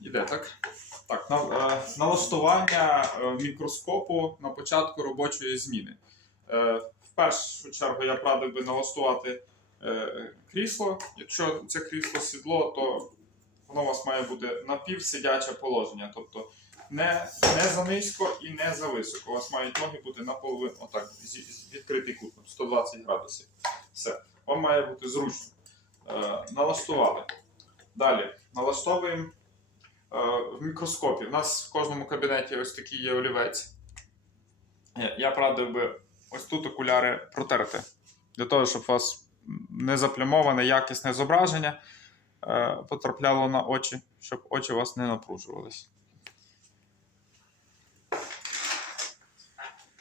Іде так. Так, е, налаштування е, мікроскопу на початку робочої зміни. Е, в першу чергу я радив би налаштувати крісло. Якщо це крісло сідло, то воно у вас має бути напівсидяче положення. Тобто не, не за низько і не за високо. У вас мають ноги бути наполовину, отак, відкритий кут, 120 градусів. Все. Вам має бути зручно. Налаштували. Далі налаштовуємо в мікроскопі. У нас в кожному кабінеті ось такий є олівець. Я- Я радив би ось тут окуляри протерти. Для того, щоб у вас не заплямоване якісне зображення е, потрапляло на очі, щоб очі у вас не напружувались.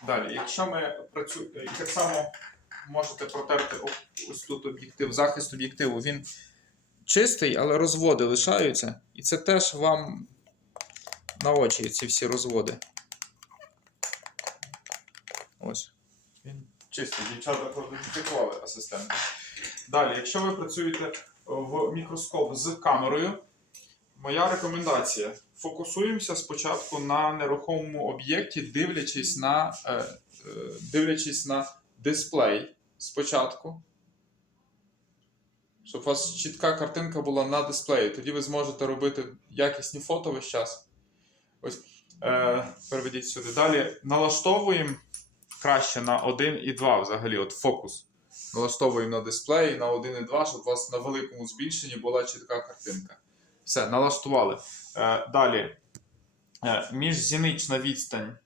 Далі, якщо ми працюємо, так само можете протерти ось тут об'єктив, захист об'єктиву. Він чистий, але розводи лишаються. І це теж вам на очі ці всі розводи. Ось. Він чистий. Дівчата продезінфікували асистенти. Далі, якщо ви працюєте в мікроскоп з камерою, моя рекомендація: фокусуємося спочатку на нерухомому об'єкті, дивлячись на, е, е, дивлячись на дисплей спочатку. Щоб у вас чітка картинка була на дисплеї. Тоді ви зможете робити якісні фото весь час. Ось, е, переведіть сюди. Далі налаштовуємо краще на 1 і 2 взагалі, от фокус. Налаштовуємо на дисплеї на 1 і 2, щоб у вас на великому збільшенні була чітка картинка. Все, налаштували. Е, далі. Е, міжзінична відстань.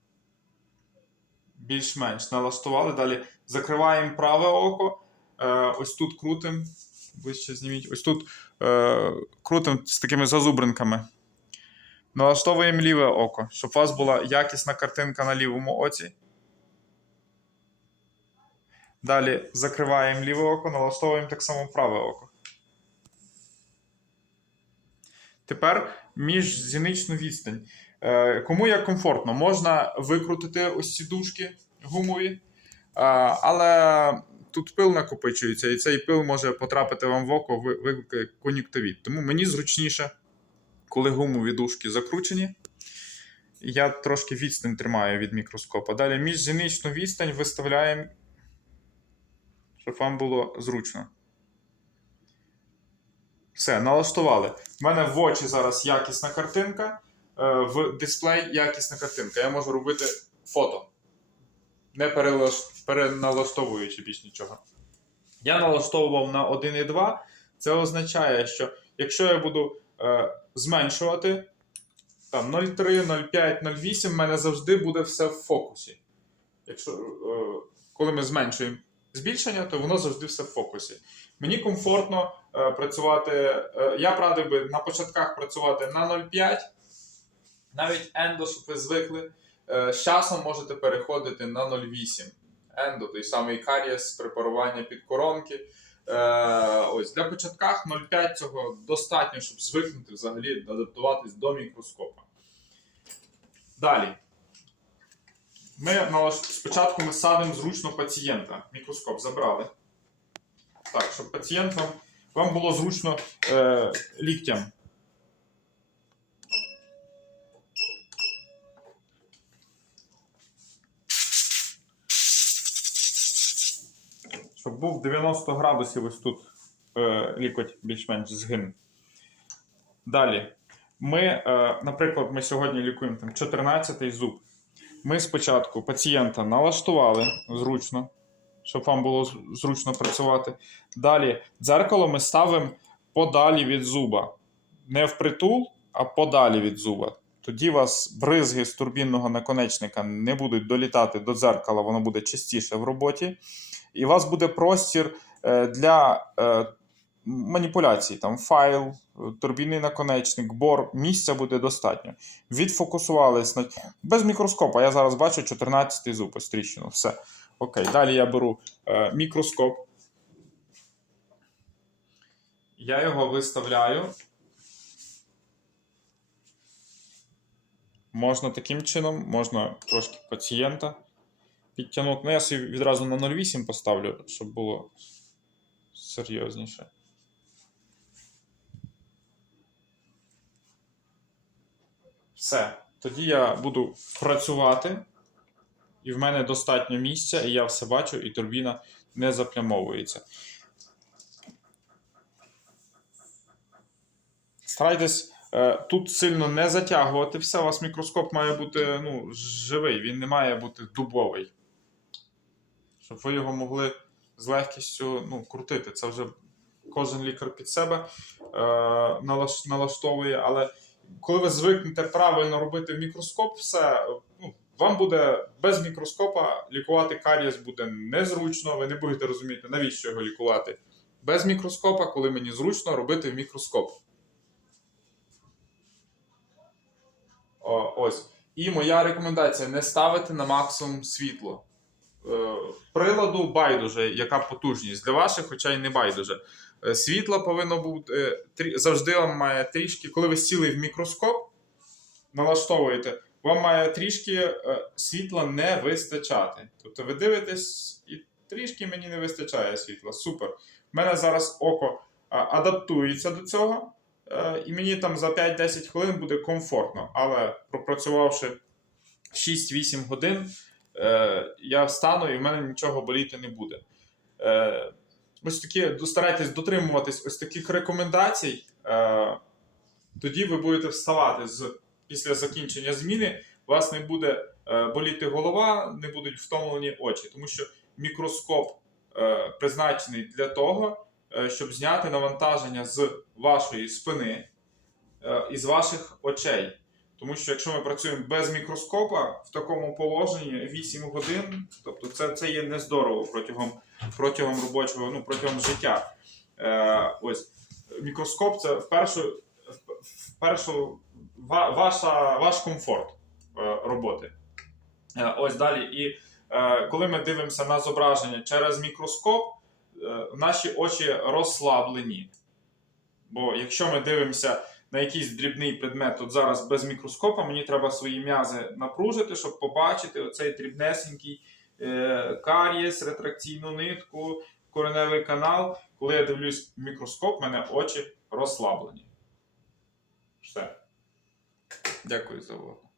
Більш-менш налаштували. Далі закриваємо праве око. Е, ось тут крутим. Вище зніміть. Ось тут е, крутим з такими зазубринками. Налаштовуємо ліве око, щоб у вас була якісна картинка на лівому оці. Далі закриваємо ліве око, налаштовуємо так само праве око. Тепер міжзіничну відстань. Е, кому як комфортно, можна викрутити ось ці дужки гумові, е, але тут пил накопичується, і цей пил може потрапити вам в око, ви- викликає кон'юктивіт. Тому мені зручніше, коли гумові дужки закручені. Я трошки відстань тримаю від мікроскопа. Далі міжзіничну відстань виставляємо, щоб вам було зручно. Все, налаштували. У мене в очі зараз якісна картинка, е, в дисплей якісна картинка. Я можу робити фото, не перелаш- переналаштовуючи більш нічого. Я налаштовував на 1,2. Це означає, що якщо я буду е, зменшувати там 0,3, 0,5, 0,8, в мене завжди буде все в фокусі. Якщо, е, коли ми зменшуємо збільшення, то воно завжди все в фокусі. Мені комфортно е, працювати. Е, я радив би на початках працювати на 0,5, навіть ендо, щоб ви звикли. Е, з часом можете переходити на 0,8. Ендо, той самий карієс, препарування під коронки. Е, ось для початках 0,5 цього достатньо, щоб звикнути взагалі адаптуватись до мікроскопа. Далі. Ми спочатку ми садимо зручно пацієнта. Мікроскоп забрали. Так, щоб пацієнт вам, вам було зручно е, ліктям. Був 90 градусів ось тут е, лікоть більш-менш згин. Далі. Ми, е, наприклад, ми сьогодні лікуємо там 14-й зуб. Ми спочатку пацієнта налаштували зручно, щоб вам було зручно працювати. Далі дзеркало ми ставимо подалі від зуба. Не впритул, а подалі від зуба. Тоді у вас бризги з турбінного наконечника не будуть долітати до дзеркала, воно буде частіше в роботі. І у вас буде простір е, для е, маніпуляцій. Там файл, турбінний наконечник, бор, місця буде достатньо. Відфокусувались на без мікроскопа. Я зараз бачу 14-й зуб, ось. Все. Окей, далі я беру е, мікроскоп. Я його виставляю. Можна таким чином, можна трошки пацієнта підтягнути. Ну, я собі відразу на 0,8 поставлю, щоб було серйозніше. Все. Тоді я буду працювати, і в мене достатньо місця, і я все бачу, і турбіна не заплямовується. Старайтесь е, тут сильно не затягувати все. У вас мікроскоп має бути ну, живий, він не має бути дубовий. Щоб ви його могли з легкістю ну, крутити. Це вже кожен лікар під себе е, налаш- налаштовує, але коли ви звикнете правильно робити мікроскоп, все, ну, вам буде без мікроскопа лікувати карієс буде незручно, ви не будете розуміти, навіщо його лікувати. Без мікроскопа, коли мені зручно робити в мікроскоп. О, ось. І моя рекомендація: не ставити на максимум світло. Е, Приладу байдуже, яка потужність. Для ваших очей не байдуже. Е, Світло повинно бути е, завжди вам має трішки, коли ви сіли в мікроскоп, налаштовуєте, вам має трішки світла не вистачати. Тобто ви дивитесь, і трішки мені не вистачає світла. Супер. У мене зараз око адаптується до цього, і мені там за 5-10 хвилин буде комфортно. Але пропрацювавши 6-8 годин, е, я встану і в мене нічого боліти не буде. Е, ось такі, старайтесь дотримуватись ось таких рекомендацій. Е, тоді ви будете вставати з, після закінчення зміни, у вас не буде боліти голова, не будуть втомлені очі, тому що мікроскоп призначений для того, щоб зняти навантаження з вашої спини і з ваших очей. Тому що якщо ми працюємо без мікроскопа в такому положенні 8 годин, тобто це, це є нездорово протягом, протягом робочого, ну, протягом життя. Е, ось мікроскоп це в першу, в- в першу ва, ваша, ваш комфорт е, роботи. Е, ось далі. І е, коли ми дивимося на зображення через мікроскоп, е, наші очі розслаблені. Бо якщо ми дивимося на якийсь дрібний предмет, от зараз без мікроскопа, мені треба свої м'язи напружити, щоб побачити оцей дрібнесенький е, карієс, ретракційну нитку, кореневий канал. Коли я дивлюсь в мікроскоп, мене очі розслаблені. Все. Дякую за увагу.